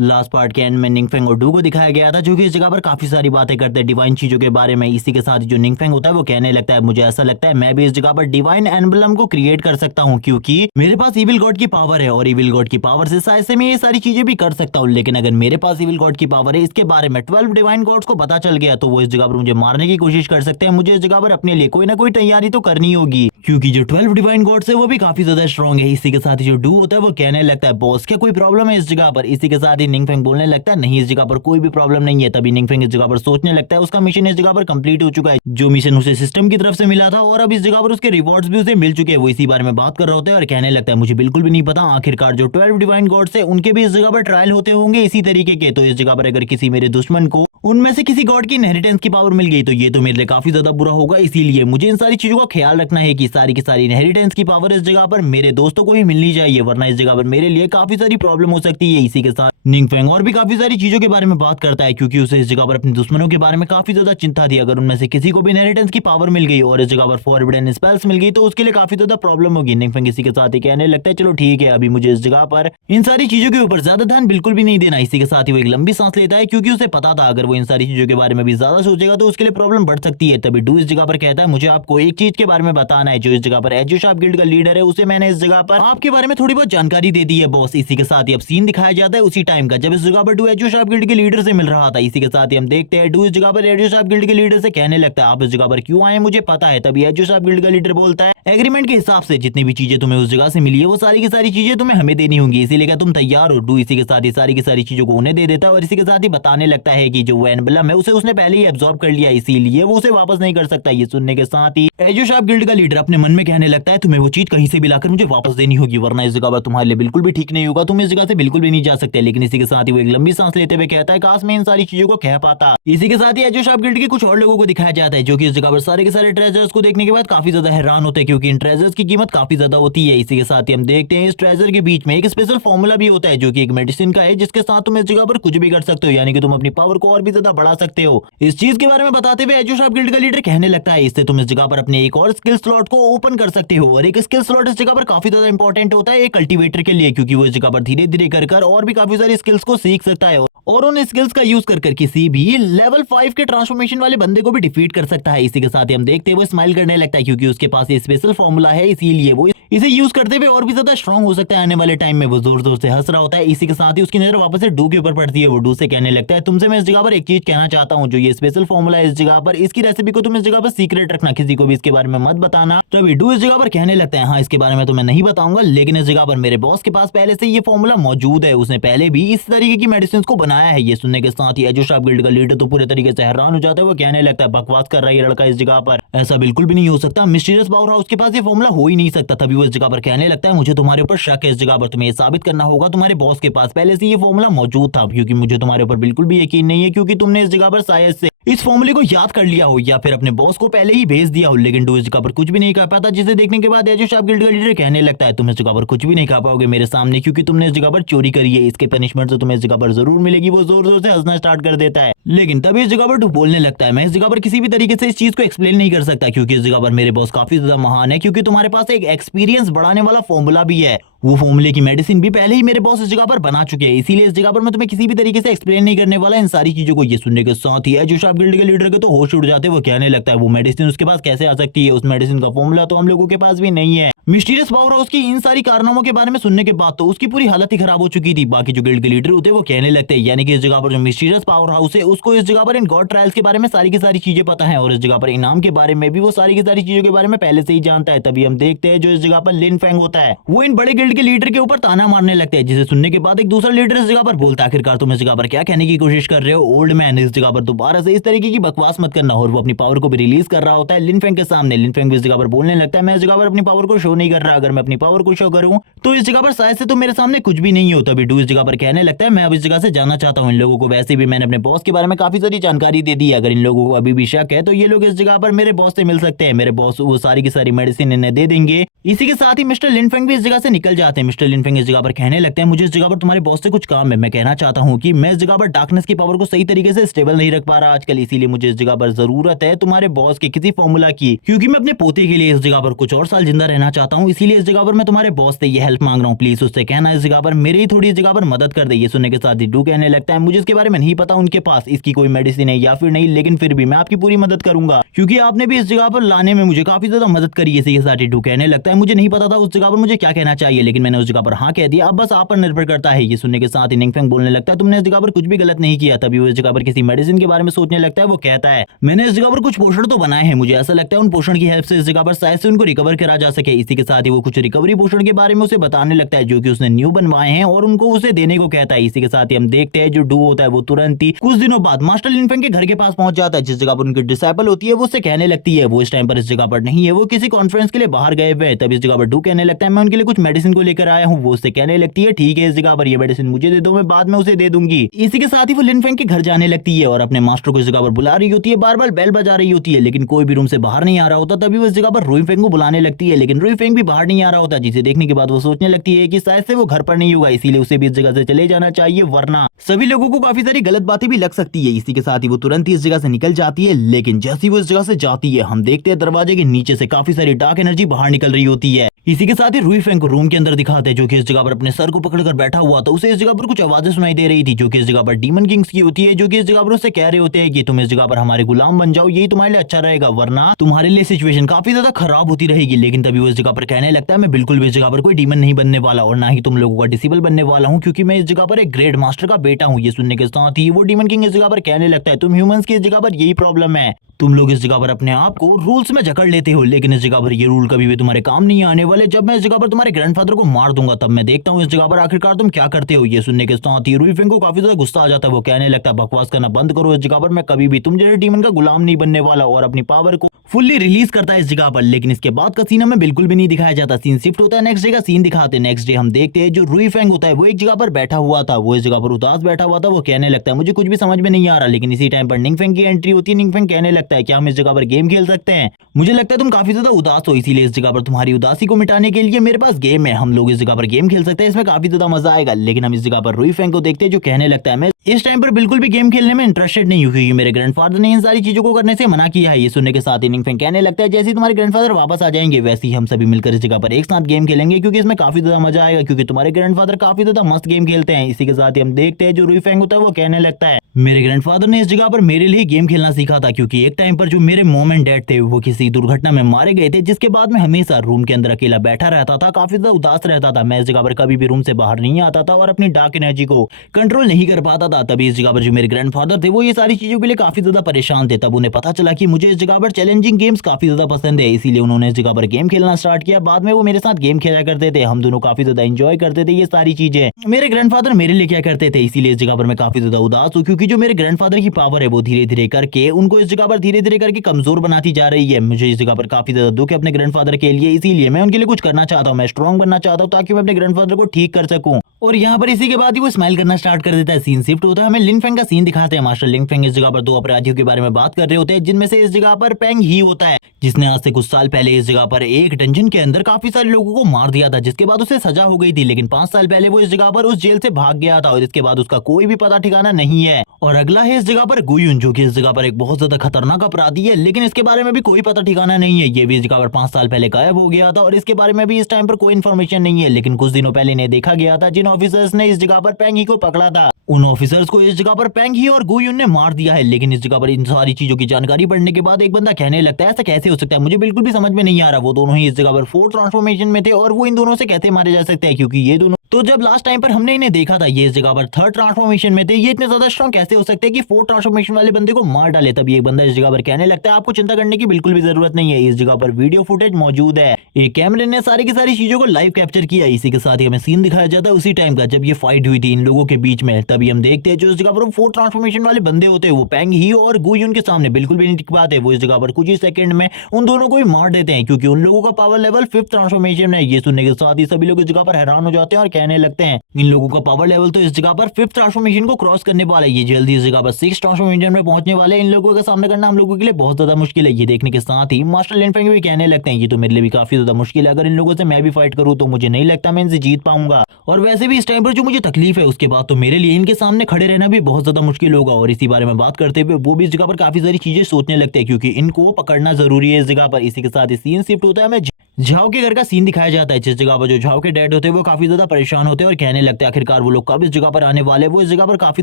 Last part के and में निंगफेंग और डू को दिखाया गया था, जो कि इस जगह पर काफी सारी बातें करते हैं डिवाइन चीजों के बारे में। इसी के साथ जो निंगफेंग होता है वो कहने लगता है, मुझे ऐसा लगता है मैं भी इस जगह पर डिवाइन एम्बलम को क्रिएट कर सकता हूँ, क्योंकि मेरे पास इविल गॉड की पावर है और इविल गॉड की पावर से शायद से मैं ये सारी चीजें भी कर सकता हूँ। लेकिन अगर मेरे पास इविल गॉड की पावर है, इसके बारे में 12 डिवाइन गॉड्स को पता चल गया तो वो इस जगह पर मुझे मारने की कोशिश कर सकते हैं। मुझे इस जगह पर अपने लिए कोई ना कोई तैयारी तो करनी होगी, क्योंकि जो 12 डिवाइन गॉड्स है वो भी काफी ज्यादा स्ट्रॉन्ग है। इसी के साथ ही जो डू होता है वो कहने लगता है, बॉस क्या कोई प्रॉब्लम है इस जगह पर? इसी के साथ ही निंगफेंग बोलने लगता है, नहीं इस जगह पर कोई भी प्रॉब्लम नहीं है। तभी निंगफेंग इस जगह पर सोचने लगता है उसका मिशन इस जगह पर कंप्लीट हो चुका है, जो मिशन उसे सिस्टम की तरफ से मिला था, और अब इस जगह पर उसके रिवॉर्ड्स भी उसे मिल चुके हैं। वो इसी बारे में बात कर रहा होता है और कहने लगता है, मुझे बिल्कुल भी नहीं पता आखिरकार जो 12 डिवाइन गॉड्स है उनके भी इस जगह पर ट्रायल होते होंगे इसी तरीके के। तो इस जगह पर अगर किसी मेरे दुश्मन को उनमें से किसी गॉड की इनहेरिटेंस की पावर मिल गई तो ये तो मेरे लिए काफी ज्यादा बुरा होगा। इसीलिए मुझे इन सारी चीजों का ख्याल रखना है कि सारी की सारी इनहेरिटेंस की पावर इस जगह पर मेरे दोस्तों को ही मिलनी चाहिए, वरना इस जगह पर मेरे लिए काफी सारी प्रॉब्लम हो सकती है। इसी के साथ निंगफेंग और भी काफी सारी चीजों के बारे में बात करता है, क्योंकि उसे इस जगह पर अपने दुश्मनों के बारे में काफी ज्यादा चिंता थी। अगर उनमें से किसी को भी इनहेरिटेंस की पावर मिल गई और इस जगह पर फॉरबिडन स्पेल्स मिल गई तो उसके लिए काफी ज्यादा प्रॉब्लम होगी। निंगफेंग इसी के साथ ही कहने लगता है, चलो ठीक है, अभी मुझे इस जगह पर इन सारी चीजों के ऊपर ज्यादा ध्यान बिल्कुल भी नहीं देना। इसी के साथ ही वो एक लंबी सांस लेता है, क्योंकि उसे पता था अगर वो इन सारी चीजों के बारे में भी ज्यादा सोचेगा तो उसके लिए प्रॉब्लम बढ़ सकती है। तभी डू इस जगह पर कहता है, मुझे आपको एक चीज के बारे में बताना है। जो इस जगह पर एजोशार्प गिल्ड का लीडर है उसे मैंने इस जगह पर आपके बारे में थोड़ी बहुत जानकारी दे दी है बॉस। इसी के साथ ही अब सीन दिखाया जाता है उसी टाइम का जब इस जगह पर डू एजोशार्प गिल्ड के लीडर से मिल रहा था। इसी के साथ ही हम देखते हैं डू इस जगह पर एजोशार्प गिल्ड के लीडर से कहने लगता है, आप इस जगह पर क्यों आए मुझे पता है। तभी एजोशार्प गिल्ड का लीडर बोलता है, एग्रीमेंट के हिसाब से जितनी भी चीजें तुम्हें उस जगह से मिली है वो सारी की सारी चीजें तुम्हें हमें देनी होंगी, इसीलिए क्या तुम तैयार हो? डू इसी के साथ ही सारी की सारी चीजों को उन्हें दे देता है और इसी के साथ ही बताने लगता है कि जो वो एम्बलम है उसे उसने पहले ही एब्जॉर्ब कर लिया, इसीलिए वो उसे वापस नहीं कर सकता। ये सुनने के साथ ही एजोशार्प गिल्ड का लीडर अपने मन में कहने लगता है, तुम्हें वो चीज कहीं से भी लाकर मुझे वापस देनी होगी, वरना इस जगह पर तुम्हारे लिए बिल्कुल भी ठीक नहीं होगा, तुम इस जगह से बिल्कुल भी नहीं जा सकते। लेकिन इसी के साथ ही वो एक लंबी सांस लेते हुए कहता है, काश मैं इन सारी चीजों को कह पाता। इसी के साथ ही एजोशार्प गिल्ड के कुछ और लोगों को दिखाया जाता है जो कि इस जगह पर सारे के सारे ट्रेजर्स को देखने के बाद काफी ज्यादा हैरान होते हैं, क्योंकि इन ट्रेजर्स की कीमत काफी ज्यादा होती है। इसी के साथ ही हम देखते हैं इस ट्रेजर के बीच में एक स्पेशल फॉर्मूला भी होता है जो कि एक मेडिसिन का है, जिसके साथ तुम इस जगह पर कुछ भी कर सकते हो, यानी कि तुम अपनी पावर को और भी ज्यादा बढ़ा सकते हो। इस चीज के बारे में बताते हुए एजोशार्प गिल्ड का लीडर कहने लगता है, इससे तुम इस जगह पर अपने एक और स्किल स्लॉट को ओपन कर सकते हो, और एक स्किल स्लॉट इस जगह पर काफी ज्यादा इंपॉर्टेंट होता है एक कल्टीवेटर के लिए, क्योंकि वो इस जगह पर धीरे धीरे कर और भी काफी सारी स्किल्स को सीख सकता है और उन स्किल्स का यूज कर किसी भी लेवल 5 के ट्रांसफॉर्मेशन वाले बंदे को भी डिफीट कर सकता है। इसी के साथ ही हम देखते हैं वो स्माइल करने लगता है, क्योंकि उसके पास ये स्पेशल फॉर्मूला है, इसीलिए वो इसे यूज करते हुए और भी ज्यादा स्ट्रांग हो सकता है आने वाले टाइम में। वो जोर जोर से हंस रहा होता है। इसी के साथ ही उसकी नजर वापस से डू के ऊपर पड़ती है। वो डू से कहने लगता है, तुमसे मैं इस जगह पर एक चीज कहना चाहता हूँ, जो ये स्पेशल फॉर्मूला है इस जगह पर, इसकी रेसिपी को तुम इस जगह पर सीक्रेट रखना, किसी को भी इसके बारे में मत बताना। तभी डू इस जगह पर कहने लगता है, हाँ इसके बारे में तो मैं नहीं बताऊंगा, लेकिन इस जगह पर मेरे बॉस के पास पहले से ये फॉर्मूला मौजूद है, उसने पहले भी इस तरीके की मेडिसिन को बनाया है। ये सुनने के साथ ही एजोशार्प गिल्ड का लीडर तो पूरे तरीके से हैरान हो जाता है। वो कहने लगता है, बकवास कर रहा है ये लड़का, इस जगह पर ऐसा बिल्कुल भी नहीं हो सकता, मिस्टीरियस पावर हाउस के पास ये फॉर्मूला हो ही नहीं सकता। तभी वो इस जगह पर कहने लगता है, मुझे तुम्हारे ऊपर शक है, इस जगह पर तुम्हें साबित करना होगा तुम्हारे बॉस के पास पहले से ये फॉर्मूला मौजूद था, क्योंकि मुझे तुम्हारे ऊपर बिल्कुल भी यकीन नहीं है, क्योंकि तुमने इस जगह पर शायद से इस फॉर्मूले को याद कर लिया हो या फिर अपने बॉस को पहले ही भेज दिया हो। लेकिन डू इस जगह पर कुछ भी नहीं कर पाता, जिसे देखने के बाद एजोशार्प गिल्ड का लीडर कहने लगता है, तुम इस जगह पर कुछ भी नहीं खा पाओगे मेरे सामने, क्योंकि तुमने इस जगह पर चोरी करी है, इसके पनिशमेंट तो तुम्हें इस जगह पर जरूर मिलेगी। वो जोर जोर से हंसना स्टार्ट कर देता है। लेकिन तभी इस जगह पर डू बोलने लगता है, मैं इस जगह पर किसी भी तरीके से इस चीज को एक्सप्लेन नहीं कर सकता, क्योंकि इस जगह पर मेरे बॉस काफी ज्यादा महान है, क्योंकि तुम्हारे पास एक एक्सपीरियंस बढ़ाने वाला फॉर्मूला भी है, वो फॉर्मूले की मेडिसिन भी पहले ही मेरे बॉस इस जगह पर बना चुके हैं, इसीलिए इस जगह पर मैं तुम्हें किसी भी तरीके से एक्सप्लेन नहीं करने वाला इन सारी चीजों को। ये सुनने के साथ ही एजोशार्प गिल्ड के लीडर के तो होश उड़ जाते हैं। वो कहने लगता है, वो मेडिसिन उसके पास कैसे आ सकती है? उस मेडिसिन का फॉर्मूला तो हम लोगों के पास भी नहीं है। मिस्टीरियस पावर हाउस की इन सारी कारनामों के बारे में सुनने के बाद तो उसकी पूरी हालत ही खराब हो चुकी थी। बाकी जो गिल्ड के लीडर होते हैं वो कहने लगते हैं, यानी कि इस जगह पर जो मिस्टीरियस पावर हाउस है उसको इस जगह पर इन गॉड ट्रायल्स के बारे में सारी की सारी चीजें पता है, और इस जगह पर इनाम के बारे में भी वो सारी की सारी चीजों के बारे में पहले से ही जानता है। तभी हम देखते हैं जो इस जगह पर लिन फेंग होता है वो इन बड़े गिल्ड के लीडर के ऊपर ताना मारने लगते हैं, जिसे सुनने के बाद एक दूसरा लीडर इस जगह पर बोलता है, आखिरकार तुम इस जगह पर क्या कहने की कोशिश कर रहे हो ओल्ड मैन? इस जगह पर दोबारा से इस तरीके की बकवास मत करना। और वो अपनी पावर को भी रिलीज कर रहा होता है लिन फेंग के सामने। लिन फेंग भी इस जगह पर बोलने लगता है, मैं इस जगह पर अपनी पावर को शो नहीं कर रहा, अगर मैं अपनी पावर को शो करूं तो इस जगह पर शायद से तो मेरे सामने कुछ भी नहीं हो। तभी डू इस जगह पर कहने लगता है, मैं अब इस जगह से जाना चाहता हूं। इन लोगों को वैसे भी मैंने अपने बॉस के बारे में काफी सारी जानकारी दे दी है, अगर इन लोगों को अभी भी शक है तो ये लोग इस जगह पर मेरे बॉस से मिल सकते हैं, मेरे बॉस वो सारी की सारी मेडिसिन इन्हें दे देंगे। इसी के साथ ही मिस्टर लिन फेंग भी इस जगह से निकल जाते हैं। मिस्टर लिन फेंग इस जगह पर कहने लगते हैं, मुझे इस जगह पर तुम्हारे बॉस से कुछ काम है, मैं कहना चाहता हूँ कि मैं इस जगह पर डार्कनेस की पावर को सही तरीके से स्टेबल नहीं रख पा रहा आजकल, इसीलिए मुझे इस जगह पर जरूरत है तुम्हारे बॉस के किसी फॉर्मूला की, क्योंकि मैं अपने पोते के लिए इस जगह पर कुछ और साल जिंदा रहना चाहता चाहता हूँ, इसीलिए इस जगह पर मैं तुम्हारे बॉस से ये हेल्प मांग रहा हूँ, प्लीज उससे कहना इस जगह पर मेरी ही थोड़ी इस जगह पर मदद कर दे। ये सुनने के साथ ही डू कहने लगता है मुझे इसके बारे में नहीं पता उनके पास इसकी कोई मेडिसिन है या फिर नहीं, लेकिन फिर भी मैं आपकी पूरी मदद करूंगा क्योंकि आपने भी इस जगह पर लाने में मुझे काफी ज्यादा मदद करी है। इसी के साथ ही डू कहने लगता है मुझे नहीं पता था उस जगह पर मुझे क्या कहना चाहिए, लेकिन मैंने उस जगह पर हाँ कह दिया, अब बस आप पर निर्भर करता है। ये सुनने के साथ ही निंगफेंग बोलने लगता है तुमने इस जगह पर कुछ भी गलत नहीं किया। तभी वो इस जगह पर किसी मेडिसिन के बारे में सोचने लगता है। वो कहता है मैंने इस जगह पर कुछ पोषण तो बनाए हैं, मुझे ऐसा लगता है उन पोषण की हेल्प से इस जगह पर शायद से उनको रिकवर करा जा सके। इसी के साथ ही वो कुछ रिकवरी पोषण के बारे में उसे बताने लगता है जो कि उसने न्यू बनवाए हैं और उनको उसे देने को कहता है। इसी के साथ ही हम देखते हैं जो डू होता है वो तुरंत ही कुछ दिनों बाद मास्टर लिनफेंग के घर के पास पहुंच जाता है जिस जगह पर उनकी डिसाइपल होती है। वो उससे कहने लगती है वो इस टाइम पर इस जगह पर नहीं है, वो किसी कॉन्फ्रेंस के लिए बाहर गए हुए हैं। तब इस जगह पर डू कहने लगता है मैं उनके लिए कुछ मेडिसिन को लेकर आया हूँ। वो उससे कहने लगती है ठीक है इस जगह पर ये मेडिसिन मुझे दे दो, मैं बाद में उसे दे दूंगी। इसी के साथ ही वो लिनफेंग के घर जाने लगती है और अपने मास्टर को इस जगह पर बुला रही होती है, बार बार बेल बजा रही होती है लेकिन कोई भी रूम से बाहर नहीं आ रहा होता। तभी वो इस जगह पर रुईफेंग को बुलाने लगती है लेकिन रुईफेंग भी बाहर नहीं आ रहा होता, जिसे देखने के बाद वो सोचने लगती है कि शायद से वो घर पर नहीं होगा, इसीलिए उसे भी इस जगह से चले जाना चाहिए वरना सभी लोगों को काफी सारी गलत बातें भी लग सकती है। इसी के साथ ही वो तुरंत ही इस जगह से निकल जाती है, लेकिन जैसी वो इस जगह से जाती है हम देखते हैं दरवाजे के नीचे से काफी सारी डार्क एनर्जी बाहर निकल रही होती है। इसी के साथ ही रुईफेंग को रूम के अंदर दिखाते हैं जो कि इस जगह पर अपने सर को पकड़कर बैठा हुआ था। उसे इस जगह पर कुछ आवाजें सुनाई दे रही थी जो कि इस जगह पर डीमन किंग्स की होती है, जो कि इस जगह पर उससे कह रहे होते हैं कि तुम इस जगह पर हमारे गुलाम बन जाओ, यही तुम्हारे लिए अच्छा रहेगा वरना तुम्हारे लिए सिचुएशन काफी ज्यादा खराब होती रहेगी। लेकिन तभी वो इस जगह पर कहने लगता है मैं बिल्कुल भी इस जगह पर कोई डीमन नहीं बनने वाला और ना ही तुम लोगों का डिसेबल बनने वाला हूँ क्योंकि मैं इस जगह पर एक ग्रेट मास्टर का बेटा हूँ। ये सुनने के साथ ही वो डीमन किंग इस जगह पर कहने लगता है तुम ह्यूमंस की इस जगह पर यही प्रॉब्लम है, तुम लोग इस जगह पर अपने आप को रूल्स में जकड़ लेते हो लेकिन इस जगह पर ये रूल कभी भी तुम्हारे काम नहीं आने वाले। जब मैं इस जगह पर तुम्हारे ग्रैंडफादर को मार दूंगा तब मैं देखता हूँ इस जगह पर आखिरकार तुम क्या करते हो। ये सुनने के साथ ही रुईफेंग को काफी ज्यादा गुस्सा आ जाता है। वो कहने लगता है बकवास करना बंद करो, इस जगह पर मैं कभी भी तुम जैसे डीमन का गुलाम नहीं बनने वाला और अपनी पावर को फुल्ली रिलीज करता है इस जगह पर। लेकिन इसके बाद का सीन हमें बिल्कुल भी नहीं दिखाया जाता, सीन शिफ्ट होता है नेक्स्ट डे का सीन दिखाते हैं। नेक्स्ट डे हम देखते हैं जो रुईफेंग होता है वो एक जगह पर बैठा हुआ था, वो इस जगह पर उदास बैठा हुआ था। वो कहने लगता है मुझे कुछ भी समझ में नहीं आ रहा, लेकिन इसी टाइम पर निंगफेंग की एंट्री होती है। निंगफेंग कहने लगता है क्या हम इस जगह पर गेम खेल सकते हैं, मुझे लगता है तुम काफी ज्यादा उदास हो, इसीलिए इस जगह पर तुम्हारी उदासी को मिटाने के लिए मेरे पास गेम है, हम लोग इस जगह पर गेम खेल सकते हैं, इसमें काफी ज्यादा मजा आएगा। लेकिन हम इस जगह पर रुईफेंग को देखते हैं जो कहने लगता है मैं इस टाइम पर बिल्कुल भी गेम खेलने में इंटरेस्टेड नहीं हूँ क्योंकि मेरे ग्रैंडफादर ने इन सारी चीजों को करने से मना किया है। ये सुनने के साथ ही निंगफेंग कहने लगता है जैसे ही तुम्हारे ग्रैंडफादर वापस आ जाएंगे वैसे ही हम सभी मिलकर इस जगह पर एक साथ गेम खेलेंगे क्योंकि इसमें काफी ज्यादा मजा आएगा क्योंकि तुम्हारे ग्रैंडफादर काफी ज्यादा मस्त गेम खेलते हैं। इसी के साथ ही हम देखते हैं जो रुईफेंग होता है वो कहने लगता है मेरे ग्रैंडफादर ने इस जगह पर मेरे लिए गेम खेलना सीखा था क्योंकि एक टाइम पर जो मेरे मॉम एंड डैड थे वो किसी दुर्घटना में मारे गए थे, जिसके बाद मैं हमेशा रूम के अंदर अकेला बैठा रहता था, काफी ज्यादा उदास रहता था। मैं इस जगह पर कभी भी रूम से बाहर नहीं आता था और अपनी डार्क एनर्जी को कंट्रोल नहीं कर पाता था। तभी इस जगह पर जो मेरे ग्रैंडफादर थे वो ये सारी चीजों के लिए काफी ज्यादा परेशान थे। तब उन्हें पता चला कि मुझे इस जगह पर चैलेंजिंग गेम्स काफी ज्यादा पसंद है, इसीलिए उन्होंने इस जगह पर गेम खेलना स्टार्ट किया। बाद में वो मेरे साथ गेम खेला करते थे, हम दोनों काफी ज्यादा एंजॉय करते थे ये सारी चीजें। मेरे ग्रैंडफादर मेरे लिए क्या करते थे, इसीलिए इस जगह पर मैं काफी ज्यादा उदास हूँ क्योंकि जो मेरे ग्रैंडफादर की पावर है वो धीरे धीरे करके उनको इस जगह पर धीरे धीरे करके कमजोर बनाती जा रही है। मुझे इस जगह पर काफी ज्यादा दुख है अपने ग्रैंडफादर के लिए, इसीलिए मैं उनके लिए कुछ करना चाहता हूँ, मैं स्ट्रॉन्ग बनना चाहता हूँ ताकि मैं अपने ग्रैंडफादर को ठीक कर सकूं। और यहाँ पर इसी के बाद ही वो स्माइल करना स्टार्ट कर देता है। सीन शिफ्ट होता है, हमें लिनफेंग का सीन दिखाते हैं। मास्टर लिनफेंग इस जगह पर दो अपराधियों के बारे में बात कर रहे होते हैं जिनमें से इस जगह पर पेंग ही होता है जिसने आज से कुछ साल पहले इस जगह पर एक डंजन के अंदर काफी सारे लोगों को मार दिया था, जिसके बाद उसे सजा हो गई थी। लेकिन 5 साल पहले वो इस जगह पर उस जेल से भाग गया था और इसके बाद उसका कोई भी पता ठिकाना नहीं है। और अगला है इस जगह पर गुयुन, जो कि इस जगह पर एक बहुत ज्यादा खतरनाक अपराधी है, लेकिन इसके बारे में भी कोई पता ठिकाना नहीं है। ये भी इस जगह पर 5 साल पहले गायब हो गया था और इसके बारे में भी इस टाइम पर कोई इन्फॉर्मेशन नहीं है। लेकिन कुछ दिनों पहले इन्हें देखा गया था जिन ऑफिसर्स ने इस जगह पर पेंग ही को पकड़ा था, उन ऑफिसर्स को इस जगह पर पेंग ही और गुयुन ने मार दिया है। लेकिन इस जगह पर इन सारी चीजों की जानकारी बढ़ने के बाद एक बंदा कहने लगता है ऐसा कैसे हो सकता है, मुझे बिल्कुल भी समझ में नहीं आ रहा। वो दोनों ही इस जगह पर 4 ट्रांसफॉर्मेशन में थे और वो इन दोनों से कैसे मारे जा सकते हैं क्योंकि ये दोनों तो जब लास्ट टाइम पर हमने इन्हें देखा था ये इस जगह पर 3rd ट्रांसफॉर्मेशन में थे, ये इतने ज्यादा स्ट्रॉन्ग कैसे हो सकते हैं कि 4 ट्रांसफॉर्मेशन वाले बंदे को मार डाले। तब एक बंदा इस जगह पर कहने लगता है आपको चिंता करने की बिल्कुल भी जरूरत नहीं है, इस जगह पर वीडियो फुटेज मौजूद है, एक कैमरे ने सारी की सारी चीजों को लाइव कैप्चर किया। इसी के साथ ही हमें सीन दिखाया जाता है उसी टाइम का जब ये फाइट हुई थी इन लोगों के बीच में। तभी हम देखते हैं जो इस जगह पर 4 ट्रांसफॉर्मेशन वाले बंदे होते हैं वो पेंग ही और गुयुन के सामने बिल्कुल भी नहीं टिक पाते। वो इस जगह पर कुछ ही सेकंड में उन दोनों को ही मार देते हैं क्योंकि उन लोगों का पावर लेवल 5th ट्रांसफॉर्मेशन है। ये सुनने के साथ ही सभी लोग इस जगह पर हैरान हो जाते हैं और कहने लगते हैं इन लोगों का पावर लेवल तो इस जगह पर 5th ट्रांसफॉर्मेशन को क्रॉस करने वाला है, ये जल्दी इस जगह पर 6th ट्रांसफॉर्मेशन में पहुंचने वाले, इन लोगों का सामना करना हम लोगों के लिए बहुत ज्यादा मुश्किल है। ये देखने के साथ ही मास्टर लिनफेंग भी कहने लगते हैं ये तो मेरे लिए भी काफी ज्यादा मुश्किल है, अगर इन लोगों से मैं भी फाइट करूं तो मुझे नहीं लगता मैं इनसे जीत पाऊंगा, और वैसे भी इस टाइम पर जो मुझे तकलीफ है उसके बाद तो मेरे लिए इनके सामने खड़े रहना भी बहुत ज्यादा मुश्किल होगा। और इसी बारे में बात करते हुए वो भी इस जगह पर काफी सारी चीजें सोचने लगते हैं क्योंकि इनको पकड़ना जरूरी है इस जगह पर। इसी के साथ सीन शिफ्ट होता है हमें झाओ के घर का सीन दिखाया जाता है, जिस जगह पर जो झाओ के डैड होते हैं वो काफी ज्यादा परेशान होते हैं और कहने लगते हैं आखिरकार वो लोग कब इस जगह पर आने वाले। वो इस जगह पर काफी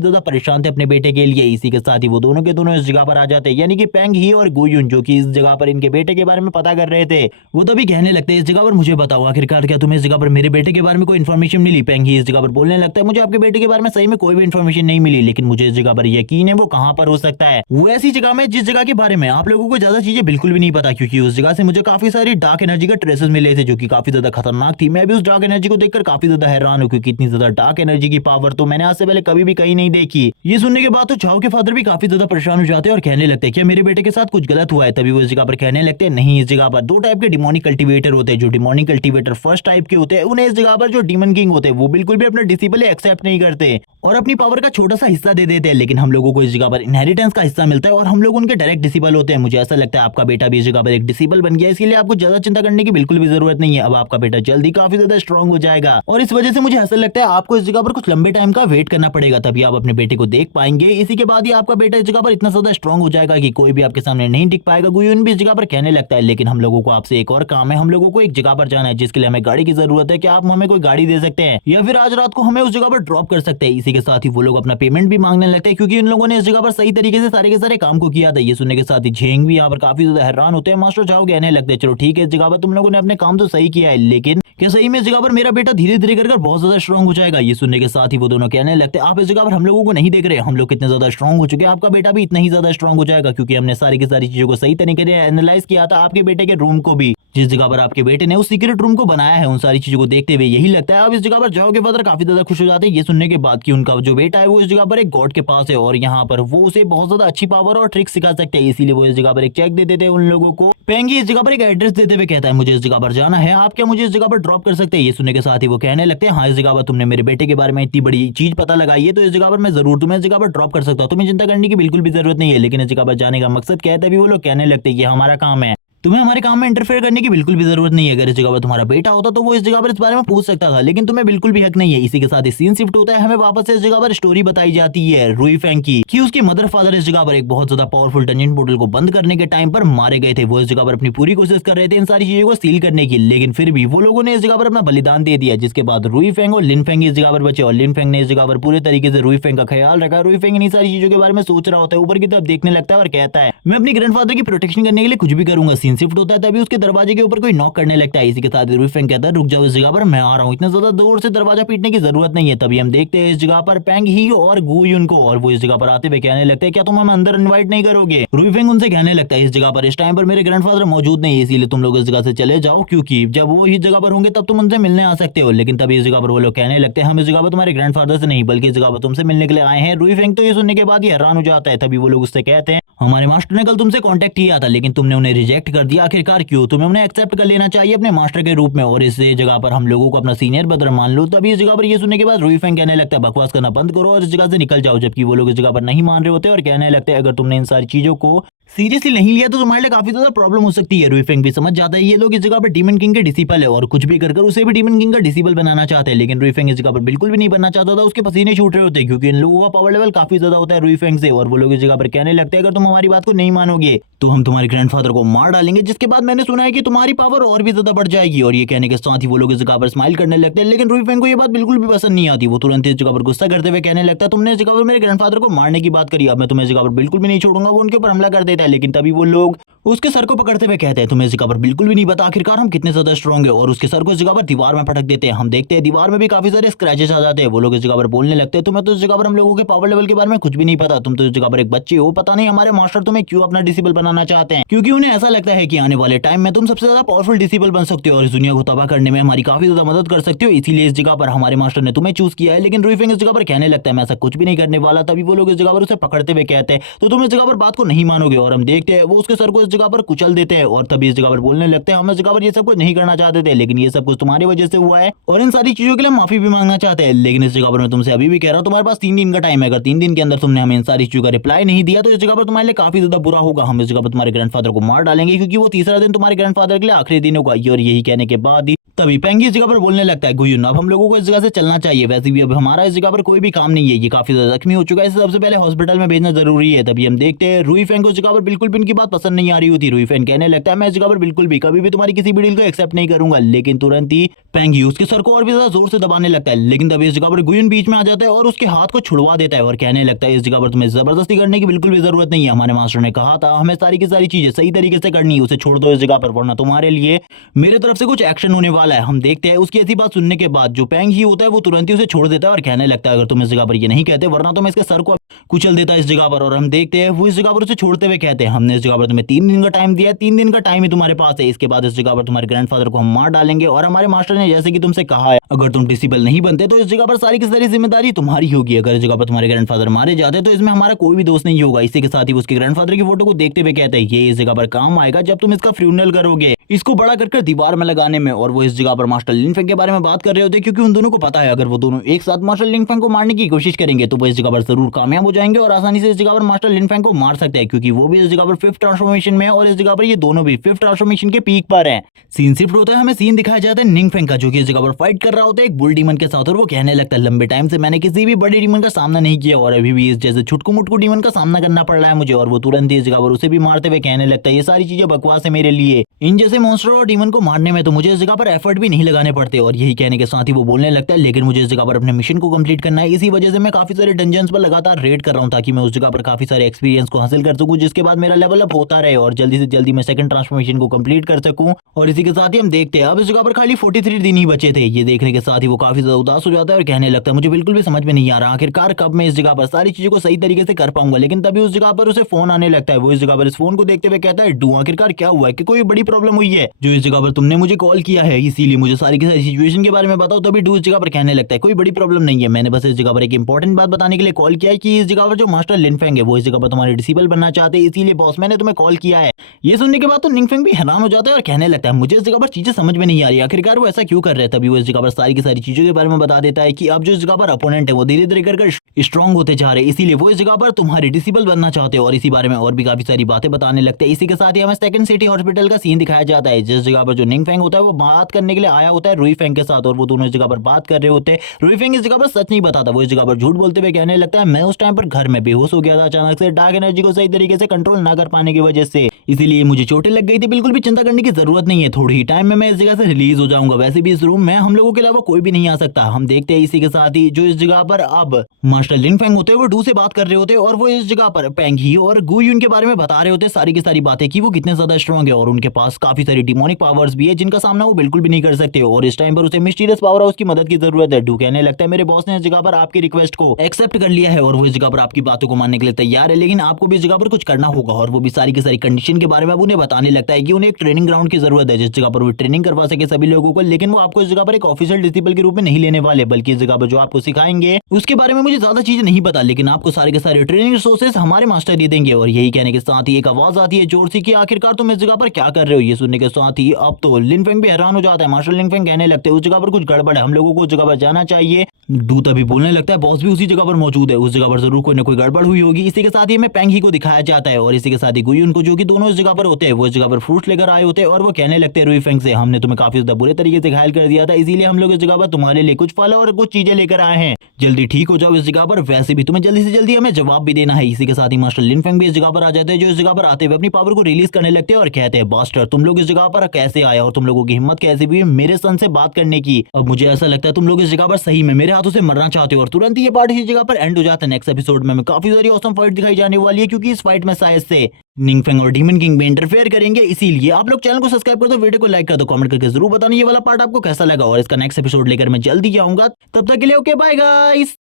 ज्यादा परेशान थे अपने बेटे के लिए। इसी के साथ ही वो दोनों के दोनों इस जगह पर आ जाते हैं, यानी कि पेंग ही और गुयुन, जो कि इस जगह पर इनके बेटे के बारे में पता कर रहे थे। वो तभी कहने लगते हैं इस जगह पर मुझे बताओ आखिरकार क्या तुम्हें इस जगह पर मेरे बेटे के बारे में कोई इन्फॉर्मेशन मिली। पेंग ही इस जगह पर बोलने लगता है मुझे आपके बेटे के बारे में सही में कोई भी इन्फॉर्मेशन नहीं मिली, लेकिन मुझे इस जगह पर यकीन है वो कहाँ पर हो सकता है। वो ऐसी जगह में जिस जगह के बारे में आप लोगों को ज्यादा चीजें बिल्कुल भी नहीं पता, क्योंकि उस जगह से मुझे काफी सारी डार्क एनर्जी का ट्रेसेस मिले थे जो कि काफी ज्यादा खतरनाक थी। मैं भी उस डार्क एनर्जी को देखकर काफी ज्यादा हैरान हूँ, क्योंकि इतनी ज्यादा डार्क एनर्जी की पावर तो मैंने आज से पहले कभी भी कहीं नहीं देखी। ये सुनने के बाद तो झाओ के फादर भी काफी ज्यादा परेशान हो जाते हैं और कहने लगते हैं क्या मेरे बेटे के साथ कुछ गलत हुआ है। तभी वो इस जगह पर कहने लगते हैं नहीं, इस जगह पर दो टाइप के डिमोनिक कल्टीवेटर होते हैं। जो डिमोनिक कल्टीवेटर फर्स्ट टाइप के होते हैं उन्हें इस जगह पर जो डीमन किंग होते हैं वो बिल्कुल भी अपना डिसिबल एक्सेप्ट नहीं करते और अपनी पावर का छोटा सा हिस्सा दे देते हैं, लेकिन हम लोगों को इस जगह पर इनहेरिटेंस का हिस्सा मिलता है और हम लोग उनके डायरेक्ट डिसिबल होते हैं। मुझे ऐसा लगता है आपका बेटा भी इस जगह पर एक डिसिबल बन गया, इसलिए आपको ज्यादा चिंता करने की बिल्कुल भी जरूरत नहीं है। अब आपका बेटा जल्दी काफी ज्यादा स्ट्रॉन्ग हो जाएगा और इस वजह से मुझे ऐसा लगता है आपको इस जगह पर कुछ लंबे टाइम का वेट करना पड़ेगा, तभी आप अपने बेटे को देख पाएंगे। इसी के बाद ही आपका बेटा इस जगह पर इतना ज्यादा स्ट्रॉन्ग हो जाएगा कि कोई भी आपके सामने नहीं टिक पाएगा। गुयुन भी इस जगह पर कहने लगता है लेकिन हम लोगों को आपसे एक और काम है, हम लोगों को एक जगह पर जाना है जिसके लिए हमें गाड़ी की जरूरत है। क्या आप हमें कोई गाड़ी दे सकते हैं या फिर आज रात को हमें उस जगह पर ड्रॉप कर सकते हैं। इसी के साथ ही वो लोग अपना पेमेंट भी मांगने लगते हैं, क्योंकि इन लोगों ने इस जगह पर सही तरीके से सारे के सारे काम को किया था। ये सुनने के साथ ही झेंग भी यहाँ पर काफी ज्यादा हैरान होते हैं। मास्टर झाओ कहने लगते हैं चलो ठीक है, इस जगह पर तुम लोगों ने अपने काम तो सही किया है, लेकिन क्या सही में इस जगह पर मेरा बेटा धीरे धीरे कर बहुत ज्यादा स्ट्रॉन्ग हो जाएगा। ये सुनने के साथ ही वो दोनों कहने लगते हैं आप इस जगह पर हम लोगों को नहीं देख रहे, हम लोग कितने ज्यादा स्ट्रॉन्ग हो चुके हैं, आपका बेटा भी इतना ही ज्यादा स्ट्रॉन्ग हो जाएगा, क्योंकि हमने सारी की सारी चीजों को सही तरीके से एनालाइज किया था। आपके बेटे के रूम को भी, जिस जगह पर आपके बेटे ने उस सीक्रेट रूम को बनाया है, उन सारी चीजों को देखते हुए यही लगता है अब इस जगह पर जाओ के फादर काफी ज्यादा खुश हो जाते हैं ये सुनने के बाद कि उनका जो बेटा है वो इस जगह पर एक गॉड के पास है और यहाँ पर वो उसे बहुत ज्यादा अच्छी पावर और ट्रिक सिखा सकते हैं। इसीलिए वो इस जगह पर एक चेक दे देते हैं उन लोगों को। पेंगी इस जगह पर एक एड्रेस देते हुए कहता है मुझे इस जगह पर जाना है, आप क्या मुझे इस जगह पर ड्रॉप कर सकते हैं। ये सुनने के साथ ही वो कहने लगते हैं हाँ, इस जगह पर तुमने मेरे बेटे के बारे में इतनी बड़ी चीज पता लगाई है तो इस जगह पर मैं जरूर तुम्हें इस जगह पर ड्रॉप कर सकता हूँ, तुम्हें चिंता करने की बिल्कुल भी जरूरत नहीं है। लेकिन इस जगह पर जाने का मकसद क्या है, तभी वो लोग कहने लगते हैं ये हमारा काम है, तुम्हें हमारे काम में इंटरफेयर करने की बिल्कुल भी जरूरत नहीं है। अगर इस जगह पर तुम्हारा बेटा होता तो वो इस जगह पर इस बारे में पूछ सकता था, लेकिन तुम्हें बिल्कुल भी हक नहीं है। इसी के साथ ही सीन शिफ्ट होता है, हमें वापस से इस जगह पर स्टोरी बताई जाती है रुई फेंग की कि उसके मदर फादर इस जगह पर एक बहुत ज्यादा पावरफुल डंजन पोर्टल को बंद करने के टाइम पर मारे गए थे। वो इस जगह पर अपनी पूरी कोशिश कर रहे थे इन सारी चीजों को सील करने की, लेकिन फिर भी वो लोगों ने इस जगह पर अपना बलिदान दे दिया, जिसके बाद रुई फेंग और लिन फेंग इस जगह पर बचे और लिन फेंग ने इस जगह पर पूरे तरीके से रुई फेंग का ख्याल रखा। रुई फेंग इन सारी चीजों के बारे में सोच रहा होता है, ऊपर की तरफ देखने लगता है और कहता है मैं अपनी ग्रैंडफादर की प्रोटेक्शन करने के लिए कुछ भी करूंगा। सीन शिफ्ट होता है, तभी उसके दरवाजे के ऊपर कोई नॉक करने लगता है। इसी के साथ रुई फेंग कहता है रुक जाओ, इस जगह पर मैं आ रहा हूँ, इतना ज्यादा जोर से दरवाजा पीटने की जरूरत नहीं है। तभी हम देखते हैं इस जगह पर पेंग ही और गुयुन को, और वो इस जगह पर आते हुए कहने लगते हैं क्या तुम हमें अंदर इनवाइट नहीं करोगे। रुई फेंग उनसे कहने लगता है इस जगह पर इस टाइम पर मेरे ग्रैंडफादर मौजूद नहीं है, इसीलिए तुम लोग इस जगह से चले जाओ, क्योंकि जब वो इस जगह पर होंगे तब तुम उनसे मिलने आ सकते हो। लेकिन तभी इस जगह पर वो लोग कहने लगते हैं हम इस जगह पर तुम्हारे ग्रैंडफादर से नहीं बल्कि इस जगह पर तुमसे मिलने के लिए आए हैं। रुई फेंग तो ये सुनने के बाद ही हैरान हो जाता है। तभी वो लोग उससे कहते हैं हमारे मास्टर ने कल तुमसे कांटेक्ट किया था, लेकिन तुमने उन्हें रिजेक्ट कर दिया, आखिरकार क्यों। तुम्हें उन्हें एक्सेप्ट कर लेना चाहिए अपने मास्टर के रूप में और इस जगह पर हम लोगों को अपना सीनियर ब्रदर मान लो। तभी इस जगह पर ये सुनने के बाद रुई फेंग कहने लगता है बकवास करना बंद करो और इस जगह से निकल जाओ, जबकि वो लोग इस जगह पर नहीं मान रहे होते और कहने लगते हैं अगर तुमने इन सारी चीजों को सीरियसली नहीं लिया तो तुम्हारे लिए काफी ज्यादा प्रॉब्लम हो सकती है। रुई फेंग भी समझ जाता है ये लोग इस जगह पर डीमन किंग के डिसिबल है और कुछ भी कर उसे भी डीमन किंग का डिसिबल बनाना चाहते हैं, लेकिन रुई फेंग इस जगह पर बिल्कुल भी नहीं बनना चाहता था। उसके पसीने छूट रहे होते क्योंकि इन लोगों का पावर लेवल काफी ज्यादा होता है रुई फेंग से, और वो लोग इस जगह पर कहने लगते हैं अगर तुम हमारी बात को नहीं मानोगे तो हम तुम्हारे ग्रैंडफादर को मार डालेंगे, जिसके बाद मैंने सुना है कि तुम्हारी पावर और भी ज्यादा बढ़ जाएगी। और ये कहने के साथ ही वो लोग इस जगह पर स्माइल करने लगते हैं, लेकिन रुई फेंग को ये बात बिल्कुल भी पसंद नहीं आती। वो तुरंत इस जगह पर गुस्सा करते हुए कहने लगता है तुमने इस जगह पर मेरे ग्रैंडफादर को मारने की बात करी, अब मैं तुम्हें इस जगह पर बिल्कुल भी नहीं छोड़ूंगा। वो उनके ऊपर हमला कर देता है, लेकिन तभी वो लोग उसके सर को पकड़ते हुए कहते हैं तुम्हें इस जगह पर बिल्कुल भी नहीं पता आखिरकार हम कितने ज्यादा स्ट्रॉन्ग है, और उसके सर को इस जगह पर दीवार में पटक देते हैं। हम देखते हैं दीवार में भी काफी सारे स्क्रैचेस आ जाते हैं। वो लोग इस जगह पर बोलने लगते हैं तुम्हें तो इस जगह पर हम लोगों के पावर लेवल के बारे में कुछ भी नहीं पता, तुम तो इस जगह पर एक बच्चे हो, पता नहीं हमारे मास्टर तुम्हें क्यों अपना डिसेबल बनाना चाहते हैं, क्योंकि उन्हें ऐसा लगता है कि आने वाले टाइम में तुम सबसे ज्यादा पावरफुल डिसेबल बन सकते हो और इस दुनिया को तबाह करने में हमारी काफी ज्यादा मदद कर सकते हो, इसीलिए इस जगह पर हमारे मास्टर ने तुम्हें चूज किया है। लेकिन रुई फेंग इस जगह पर कहने लगता है मैं ऐसा कुछ भी नहीं करने वाला। तभी वो लोग इस जगह पर उसे पकड़ते हुए कहते हैं तो तुम इस जगह पर बात को नहीं मानोगे, और हम देखते हैं वो उसके सर को इस जगह पर कुचल देते हैं। और तभी इस जगह पर बोलने लगते हैं हम इस जगह पर ये सब कुछ नहीं करना चाहते थे, लेकिन ये सब कुछ तुम्हारी वजह से हुआ है और इन सारी चीजों के लिए माफी भी मांगना चाहते हैं। लेकिन इस जगह पर मैं तुमसे अभी भी कह रहा हूँ तुम्हारे पास 3 दिन का टाइम है, अगर 3 दिन के अंदर तुमने हमें इन सारी चीजों का रिप्लाई नहीं दिया तो इस जगह पर तुम्हारे लिए काफी ज्यादा बुरा होगा। हम इस जगह पर तुम्हारे ग्रैंडफादर को मार डालेंगे, क्योंकि वो तीसरा दिन तुम्हारे ग्रैंडफादर के लिए आखिरी दिन होगा। और यही कहने के बाद ही तभी पेंगी इस जगह पर बोलने लगता है गुयुन अब हम लोगों को इस जगह से चलना चाहिए, वैसे भी अब हमारा इस जगह पर कोई भी काम नहीं है, ये काफी ज्यादा जख्मी हो चुका है, इसे सबसे पहले हॉस्पिटल में भेजना जरूरी है। तभी हम देखते हैं रुई फेंग को इस जगह पर बिल्कुल भी उनकी बात पसंद नहीं आ रही होती। रुई फैंग कहने लगता है मैं इस जगह पर बिल्कुल भी कभी भी तुम्हारी किसी भी डील को एक्सेप्ट नहीं करूंगा, लेकिन तुरंत ही पेंग ह्यूज के सर को और भी ज्यादा जोर से दबाने लगता है। लेकिन तभी इस जगह पर गुयन बीच में आ जाता है और उसके हाथ को छुड़वा देता है और कहने लगता है इस जगह पर तुम्हें जबरदस्ती करने की बिल्कुल भी जरूरत नहीं है। हमारे मास्टर ने कहा था हमें सारी की सारी चीजें सही तरीके से करनी है, उसे छोड़ दो इस जगह पर, वरना तुम्हारे लिए मेरे तरफ से कुछ एक्शन होने वाला है। हम देखते हैं उसकी ऐसी बात सुनने के बाद जो पेंग ही होता है वो तुरंत ही उसे छोड़ देता है और कहने लगता है अगर तुम इस जगह पर ये नहीं कहते वरना तो मैं इसके सर को कुचल देता है इस जगह पर। और हम देखते हैं वो इस जगह पर उसे छोड़ते हुए कहते हैं हमने इस जगह पर तुम्हें 3 दिन का टाइम दिया है, 3 दिन का टाइम ही तुम्हारे पास है, इसके बाद इस जगह पर तुम्हारे ग्रैंडफादर को हम मार डालेंगे। और हमारे मास्टर ने जैसे कि तुमसे कहा है अगर तुम डिसिबल नहीं बनते तो इस जगह पर सारी की सारी जिम्मेदारी तुम्हारी होगी। अगर इस जगह पर तुम्हारे ग्रैंडफादर मारे जाते तो इसमें हमारा कोई भी दोस्त नहीं होगा। इसी के साथ ही उसके ग्रैंडफादर की फोटो को देखते हुए कहते हैं ये इस जगह पर काम आएगा जब तुम इसका फ्यूनरल करोगे, इसको बड़ा कर दीवार में लगाने में। और वो इस जगह पर मास्टर लिन फेंग के बारे में बात कर रहे होते क्योंकि उन दोनों को पता है अगर वो दोनों एक साथ मास्टर लिन फेंग को मारने की कोशिश करेंगे तो वो इस जगह पर जरूर कामयाब हो जाएंगे और आसानी से इस जगह पर मास्टर लिन फेंग को मार सकते हैं क्योंकि वो भी इस जगह पर 5th ट्रांसफॉर्मेशन में है और इस जगह पर ये दोनों भी 5th ट्रांसफॉर्मेशन के पीक पर हैं। सीन शिफ्ट होता है, हमें सीन दिखाया जाता है निंग फेंग का जो कि इस जगह पर फाइट कर रहा होता है एक बुल डीमन के साथ और वो कहने लगता है लंबे टाइम से मैंने किसी भी बड़े डीमन का सामना नहीं किया और अभी भी इस जैसे छुटकू मुटकू डीमन का सामना करना पड़ रहा है मुझे। और वो तुरंत ही इस जगह पर उसे भी मारते हुए कहने लगता है ये सारी चीजें बकवास है मेरे लिए, इन जैसे मॉन्स्टर और डीमन को मारने में तो मुझे इस जगह पर एफर्ट भी नहीं लगाने पड़ते। और यही कहने के साथ ही वो बोलने लगता है लेकिन मुझे इस जगह पर अपने मिशन को कंप्लीट करना है, इसी वजह से मैं काफी सारे डंजन्स पर लगातार रेड कर रहा हूँ ताकि मैं उस जगह पर काफी सारे एक्सपीरियंस को हासिल कर सकूं जिसके बाद मेरा लेवल अप होता रहे और जल्दी से जल्दी मैं सेकंड ट्रांसफॉर्मेशन को कंप्लीट कर सकूं। और इसी के साथ ही हम देखते हैं अब इस जगह पर खाली 43 दिन ही बचे थे। ये देखने के साथ ही वो काफी ज्यादा उदास हो जाता है और कहने लगता है मुझे बिल्कुल भी समझ में नहीं आ रहा आखिरकार कब मैं इस जगह पर सारी चीजों को सही तरीके से कर पाऊंगा। लेकिन तभी उस जगह पर उसे फोन आने लगता है। वो इस जगह पर इस फोन को देखते हुए कहता है डू आखिरकार क्या हुआ है कि कोई बड़ी प्रॉब्लम हुई है जो इस जगह पर तुमने मुझे कॉल किया है, इसीलिए मुझे सारी की सारी सिचुएशन के बारे में बताओ। तभी डू इस जगह पर कहने लगता है कोई बड़ी प्रॉब्लम नहीं है, मैंने बस इस जगह पर एक इंपॉर्टेंट बात बताने के लिए कॉल किया है कि इस जगह पर जो मास्टर लिन फेंग है वो इस जगह पर तुम्हारे डिसेबल बनना चाहते हैं, इसीलिए बॉस मैंने तुम्हें कॉल किया है। ये सुनने के बाद तो निंग फेंग भी हैरान हो जाता है और कहने लगता है मुझे इस जगह पर चीजें समझ में नहीं आ रही आखिरकार वो ऐसा क्यों कर रहे हैं। तभी वो इस जगह पर सारी की सारी चीजों के बारे में बता देता है कि अब जो इस जगह पर अपोनेंट है वो धीरे धीरे कर स्ट्रॉन्ग होते जा रहे हैं, इसीलिए वो इस जगह पर तुम्हारे डिसेबल बनना चाहते हो और इसी बारे में और भी काफी सारी बातें बताने लगते हैं। इसी के साथ ही हमें सेकंड सिटी हॉस्पिटल का सीन दिखाया जाता है जिस जगह पर जो निंग फेंग होता है वो बात करने के लिए आया होता है रुई फेंग के साथ और वो दोनों इस जगह पर बात कर रहे होते हैं। रुई फेंग इस जगह पर सच नहीं बताता, वो इस जगह पर झूठ बोलते हुए कहने लगता है मैं उस टाइम पर घर में बेहोश हो गया था अचानक से डार्क एनर्जी को सही तरीके से कंट्रोल ना कर पाने की वजह से, इसीलिए मुझे चोटें लग गई थी। बिल्कुल भी चिंता करने की जरूरत नहीं है, थोड़ी ही टाइम में मैं इस जगह से रिलीज हो जाऊंगा। वैसे भी इस रूम में हम लोगों के अलावा कोई भी नहीं आ सकता। हम देखते हैं इसी के साथ ही जो इस जगह पर अब मास्टर लिन फेंग होते हैं वो डू से बात कर रहे होते हैं और वो इस जगह पर पेंग ही और गु युन के बारे में बता रहे होते हैं सारी की सारी बातें कि वो कितने ज्यादा स्ट्रॉन्ग है और उनके पास काफी सारी डिमोनिक पावर्स भी है जिनका सामना वो बिल्कुल भी नहीं कर सकते और इस टाइम पर उसे मिस्टीरियस पावर हाउस की मदद की जरूरत है। डू कहने लगता है मेरे बॉस ने इस जगह पर आपकी रिक्वेस्ट को एक्सेप्ट कर लिया है और वो इस जगह पर आपकी बातों को मानने के लिए तैयार है, लेकिन आपको भी इस जगह पर कुछ करना होगा। और वो भी सारी की सारी कंडीशन के बारे में उन्हें बताने लगता है कि उन्हें एक ट्रेनिंग ग्राउंड की जरूरत है जिस जगह पर वो ट्रेनिंग करवा सके सभी लोगों को, लेकिन वो आपको इस जगह पर एक ऑफिशियल डिसिबल के रूप में नहीं लेने वाले बल्कि इस जगह पर जो आपको सिखाएंगे उसके बारे में मुझे ज्यादा चीजें नहीं पता, लेकिन आपको सारे के सारे ट्रेनिंग रिसोर्सेज हमारे मास्टर दे देंगे। और यही कहने के साथ ही एक आवाज आती है जोर से कि आखिरकार तुम इस जगह पर क्या कर रहे हो। ये सुनने के साथ ही अब तो लिन फेंग भी हैरान हो जाता है। मास्टर लिन फेंग कहने लगते हैं उस जगह पर कुछ गड़बड़ है, हम लोगों को उस जगह पर जाना चाहिए। डू तभी बोलने लगता है बॉस भी उसी जगह पर मौजूद है, उस जगह पर जरूर कोई ना कोई गड़बड़ हुई होगी। इसी के साथ ही हमें पेंग ही को दिखाया जाता है और इसी के साथ ही गुयुन को जो कि दोनों इस जगह पर होते हैं वो इस जगह पर फ्रूट्स लेकर आए होते हैं और वो कहने लगते हैं रुई फेंग से हमने तुम्हें काफी ज्यादा बुरे तरीके से घायल कर दिया था, इसीलिए हम लोग इस जगह पर तुम्हारे लिए कुछ फल और कुछ चीजें लेकर आए हैं, जल्दी ठीक हो जाओ इस जगह पर। वैसे भी तुम्हें जल्दी से जल्दी हमें जवाब भी देना है। इसी के साथ ही मास्टर लिन फेंग भी इस जगह पर आ जाते हैं जो इस जगह पर आते हुए अपनी पावर को रिलीज करने लगते हैं और कहते हैं बास्टर तुम लोग इस जगह पर कैसे आए और तुम लोगों की हिम्मत कैसे भी मेरे सन से बात करने की। अब मुझे ऐसा लगता है तुम लोग इस जगह पर सही में मेरे हाथों से मरना चाहते हो। और तुरंत ये पार्ट इस जगह पर एंड हो जाता है। नेक्स्ट एपिसोड में काफी सारी ऑसम फाइट दिखाई जाने वाली है क्योंकि इस फाइट में शायद से निंग फेंग और डीमन किंग भी इंटरफेयर करेंगे, इसीलिए आप लोग चैनल को सब्सक्राइब कर दो, वीडियो को लाइक कर दो, कमेंट करके जरूर बताना ये वाला पार्ट आपको कैसा लगा और इसका नेक्स्ट एपिसोड लेकर मैं जल्दी आऊंगा। तब तक के लिए ओके बाय गाइस।